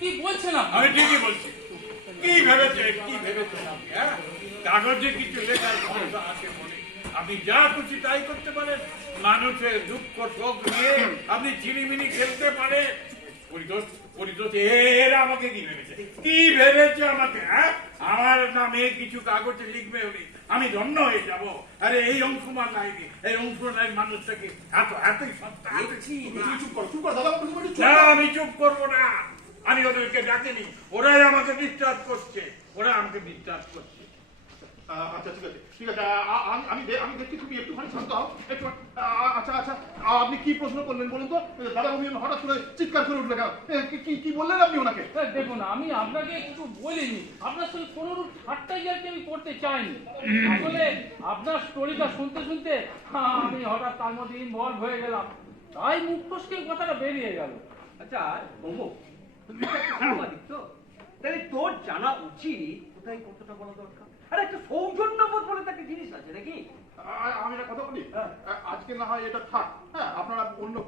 কি বলছেন আপনি? আমি ঠিকই বলছি। কি ভেবেছেন আপনি? হ্যাঁ, কাগজে কিছু লেখার ক্ষমতা আছে মনে, আপনি যা খুশি তাই করতে পারেন। মানুষের দুঃখ শোক নিয়ে আপনি ঝিলিমিলি খেলতে পারেন। পরিতোষ এরা আমাকে কি ভেবেছে? কি ভেবেছে আমাকে? হ্যাঁ, আমার নামে কিছু কাগজে লিখবে উনি, আমি ধন্য হয়ে যাব। আরে এই অংশমান নাইনি, এই অংশমান মানুষটাকে এতই সত্তা। না, আমি চুপ করবো না। আমি ওদেরকে ডাকিনি, ওরাই আমাকে ডিস্টার্ব করছে। আচ্ছা ঠিক আছে আমি দেখছি, তুমি একটুখানি শান্ত হও একটু। আচ্ছা আপনি কি প্রশ্ন করলেন বলুন তো? দাদা বাবু হঠাৎ করে চিৎকার করে উঠলে কেন? কি বললেন আপনি ওনাকে? দেখুন, আমি আপনাকে কিছু বলিনি, আপনার সঙ্গে কোনোরূপ ঠাট্টা ইয়ার্কি আমি করতে চাইনি। আসলে আপনার স্টোরিটা শুনতে শুনতে আমি হঠাৎ তার মধ্যে ইনভলভ হয়ে গেলাম, তাই মুখ ফসকে কথাটা বেরিয়ে গেল। আচ্ছা বৌমু, তুমি তো একটা সাংবাদিক তো, তাহলে তোর জানা উচিত কোথায় কতটা বলা দরকার। আরে একটা সৌজন্যবোধ বলে তাকে জিনিস আছে নাকি? আমি একটা কথা বলি, আজকে না হয় এটা থাক। হ্যাঁ, আপনারা অন্য